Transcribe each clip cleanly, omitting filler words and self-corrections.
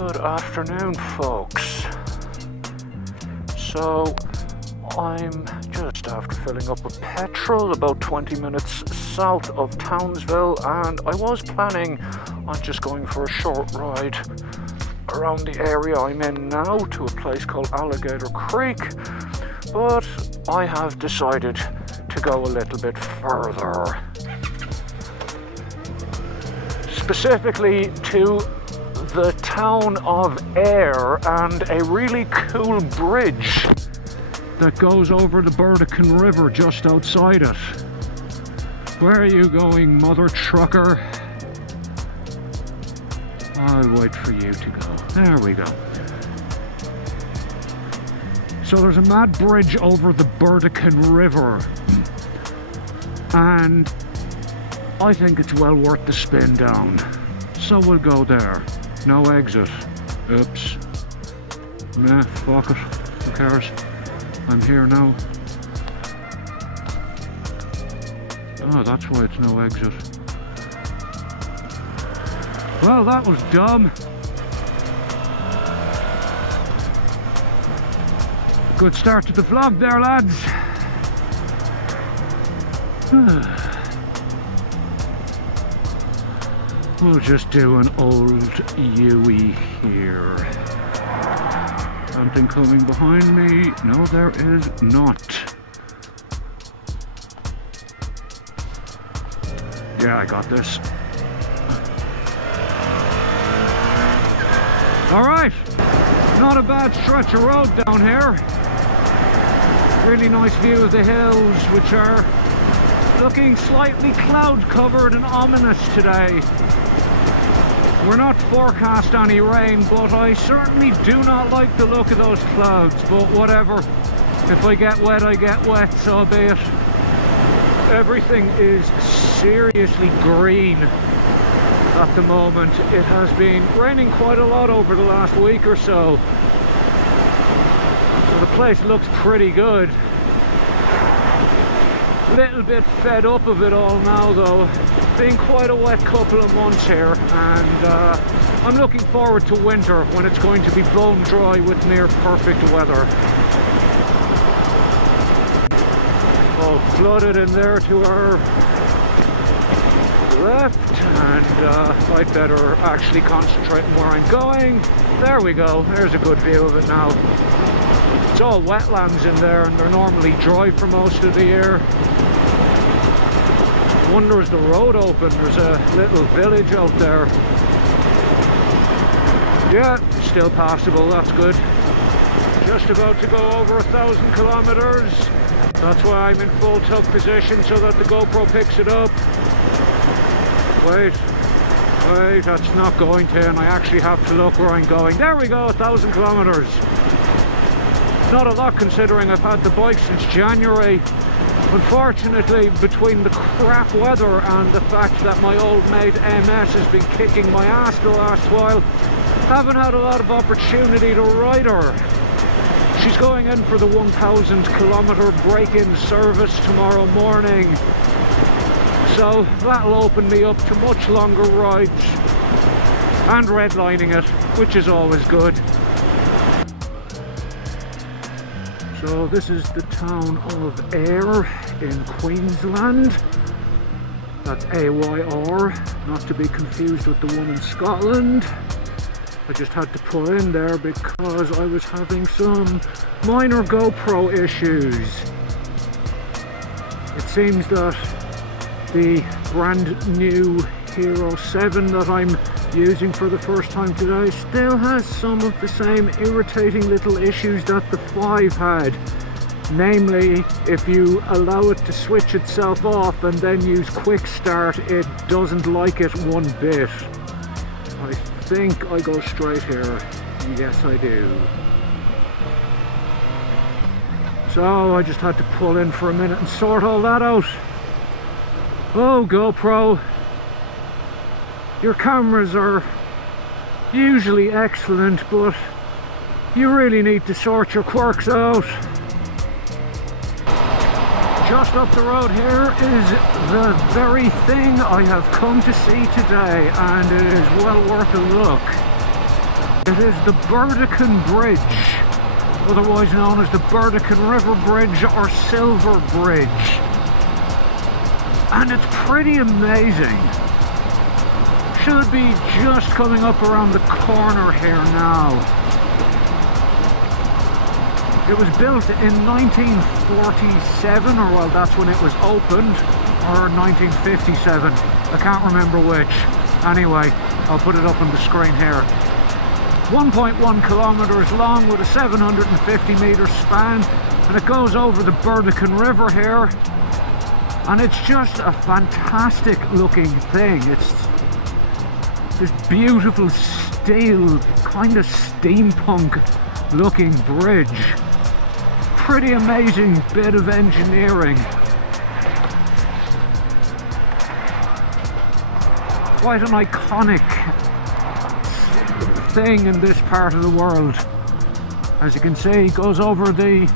Good afternoon, folks. So, I'm just after filling up with petrol about 20 minutes south of Townsville, and I was planning on just going for a short ride around the area I'm in now to a place called Alligator Creek, but I have decided to go a little bit further. Specifically to the town of Ayr and a really cool bridge that goes over the Burdekin River just outside it. Where are you going, mother trucker? I'll wait for you to go. There we go. So there's a mad bridge over the Burdekin River, and I think it's well worth the spin down. So we'll go there. No exit. Oops. Nah, fuck it. Who cares? I'm here now. Oh, that's why it's no exit. Well, that was dumb. Good start to the vlog there, lads. We'll just do an old Yui here. Something coming behind me? No, there is not. Yeah, I got this. Alright, not a bad stretch of road down here. Really nice view of the hills, which are looking slightly cloud covered and ominous today. We're not forecast any rain, but I certainly do not like the look of those clouds, but whatever. If I get wet, I get wet, so be it. Everything is seriously green at the moment. It has been raining quite a lot over the last week or so. So the place looks pretty good. Little bit fed up of it all now though. Been quite a wet couple of months here, and I'm looking forward to winter when it's going to be bone dry with near perfect weather. All flooded in there to our left, and I'd better actually concentrate on where I'm going. There we go, there's a good view of it now. It's all wetlands in there, and they're normally dry for most of the year. Wonder is the road open? There's a little village out there. Yeah, still passable, that's good. Just about to go over 1,000 kilometers. That's why I'm in full tug position so that the GoPro picks it up. Wait, that's not going to, and I actually have to look where I'm going. There we go, 1,000 kilometers. Not a lot considering I've had the bike since January. Unfortunately, between the crap weather and the fact that my old mate MS has been kicking my ass the last while, haven't had a lot of opportunity to ride her. She's going in for the 1,000 kilometer break-in service tomorrow morning, so that'll open me up to much longer rides and redlining it, which is always good. So this is the town of Ayr in Queensland. That's A-Y-R, not to be confused with the one in Scotland. I just had to pull in there because I was having some minor GoPro issues. It seems that the brand new Hero7 that I'm using for the first time today still has some of the same irritating little issues that the 5 had. Namely, if you allow it to switch itself off and then use quick start, it doesn't like it one bit. I think I go straight here. Yes, I do. So I just had to pull in for a minute and sort all that out. Oh, GoPro. Your cameras are usually excellent, but you really need to sort your quirks out. Just up the road here is the very thing I have come to see today, and it is well worth a look. It is the Burdekin Bridge, otherwise known as the Burdekin River Bridge or Silver Bridge. And it's pretty amazing. Should be just coming up around the corner here now. It was built in 1947, or well, that's when it was opened, or 1957. I can't remember which. Anyway, I'll put it up on the screen here. 1.1 kilometers long with a 750 meter span, and it goes over the Burdekin River here, and it's just a fantastic looking thing. It's this beautiful steel, kind of steampunk looking bridge. Pretty amazing bit of engineering. Quite an iconic thing in this part of the world. As you can see, it goes over the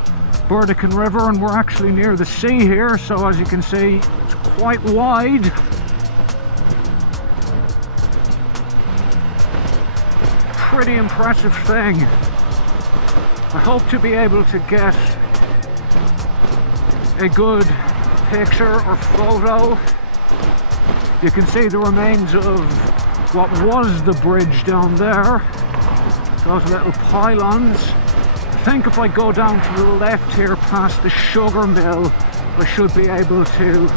Burdekin River, and we're actually near the sea here, so as you can see, it's quite wide. Pretty impressive thing. I hope to be able to get a good picture or photo. You can see the remains of what was the bridge down there, those little pylons. I think if I go down to the left here past the sugar mill, I should be able to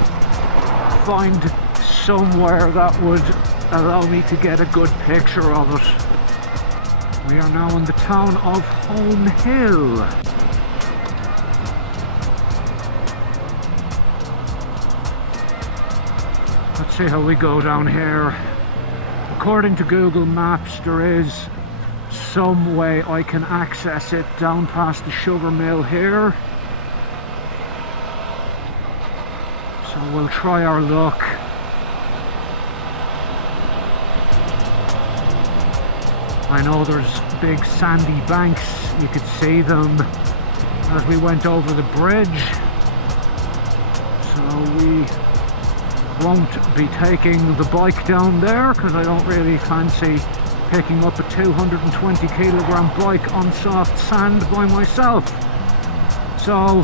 find somewhere that would allow me to get a good picture of it. We are now in the town of Home Hill. Let's see how we go down here. According to Google Maps, there is some way I can access it down past the sugar mill here. So we'll try our luck. I know there's big sandy banks, you could see them as we went over the bridge. So we won't be taking the bike down there because I don't really fancy picking up a 220 kilogram bike on soft sand by myself. So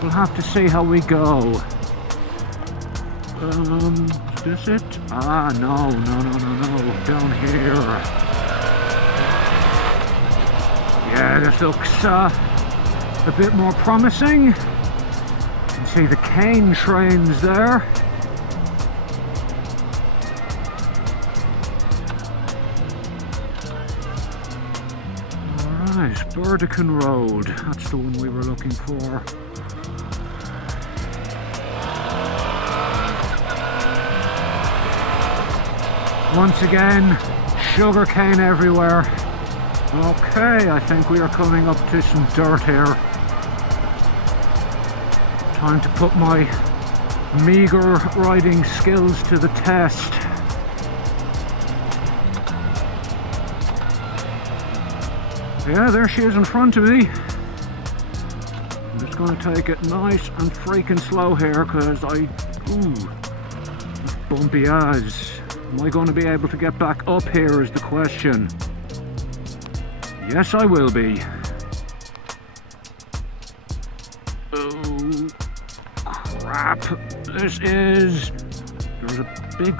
we'll have to see how we go. Is this it? Ah, no, down here. Yeah, this looks a bit more promising. You can see the cane trains there. Alright, Burdekin Road. That's the one we were looking for. Once again, sugar cane everywhere. Okay, I think we are coming up to some dirt here. Time to put my meager riding skills to the test. Yeah, there she is in front of me. I'm just going to take it nice and freaking slow here because bumpy as. Am I going to be able to get back up here is the question. Yes, I will be. Oh, crap. There's a big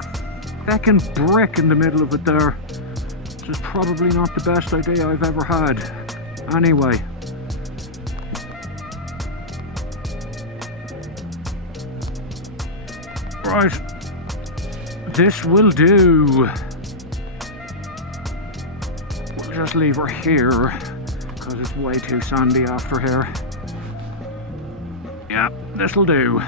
feckin' brick in the middle of it there. This is probably not the best idea I've ever had. Anyway. Right. This will do. We'll just leave her here because it's way too sandy after here. Yeah, this'll do.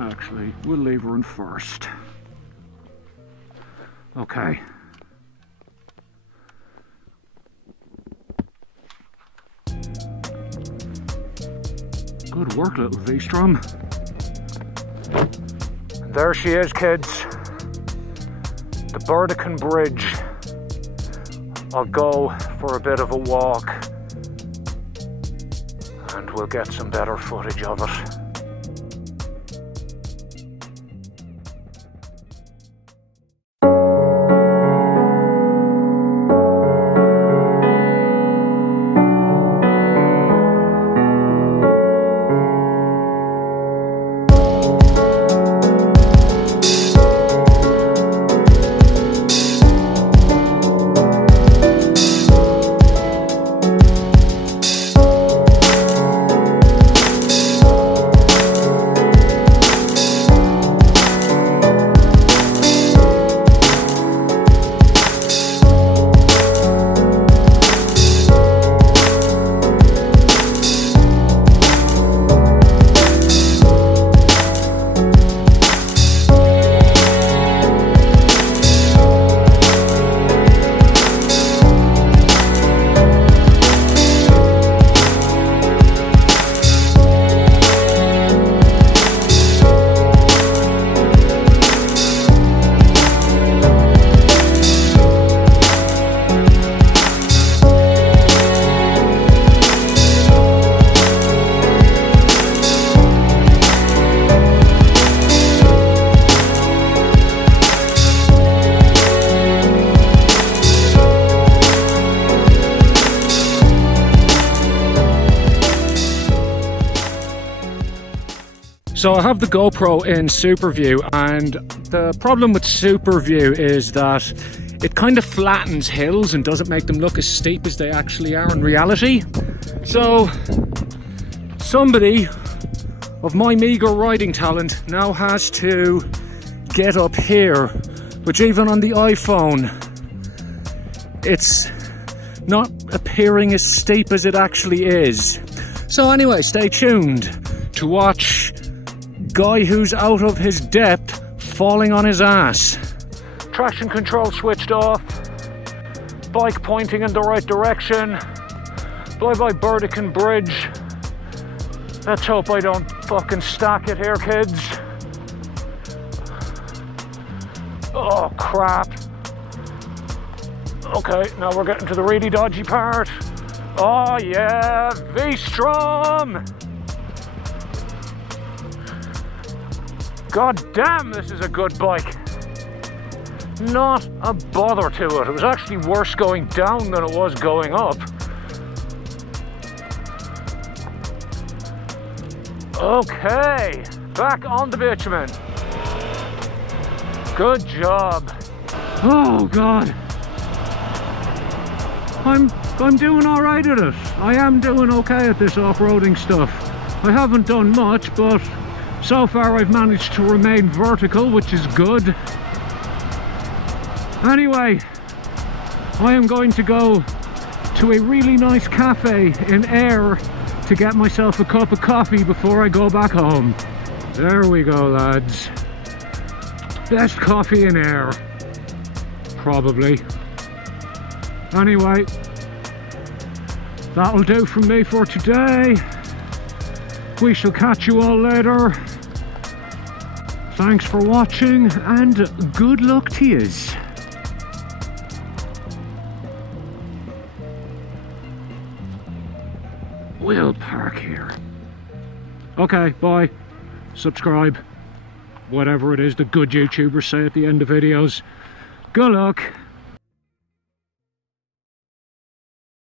Actually, we'll leave her in first. Okay. Good work, little V-Strom. There she is, kids. The Burdekin Bridge. I'll go for a bit of a walk and we'll get some better footage of it. So I have the GoPro in Super View, and the problem with Super View is that it kind of flattens hills and doesn't make them look as steep as they actually are in reality. So somebody of my meagre riding talent now has to get up here, which even on the iPhone it's not appearing as steep as it actually is. So anyway, stay tuned to watch guy who's out of his depth falling on his ass. Traction control switched off, bike pointing in the right direction, fly by Burdekin Bridge. Let's hope I don't fucking stack it here, kids. Oh crap. Okay, now we're getting to the really dodgy part. Oh yeah, V-Strom! God damn, this is a good bike. Not a bother to it. It was actually worse going down than it was going up. Okay, back on the bitumen. Good job. Oh God. I'm doing all right at it. I am doing okay at this off-roading stuff. I haven't done much, but so far I've managed to remain vertical, which is good. Anyway, I am going to go to a really nice cafe in Ayr to get myself a cup of coffee before I go back home. There we go, lads. Best coffee in Ayr. Probably. Anyway, that'll do from me for today. We shall catch you all later. Thanks for watching and good luck to yous. We'll park here. Okay, bye. Subscribe. Whatever it is the good YouTubers say at the end of videos. Good luck.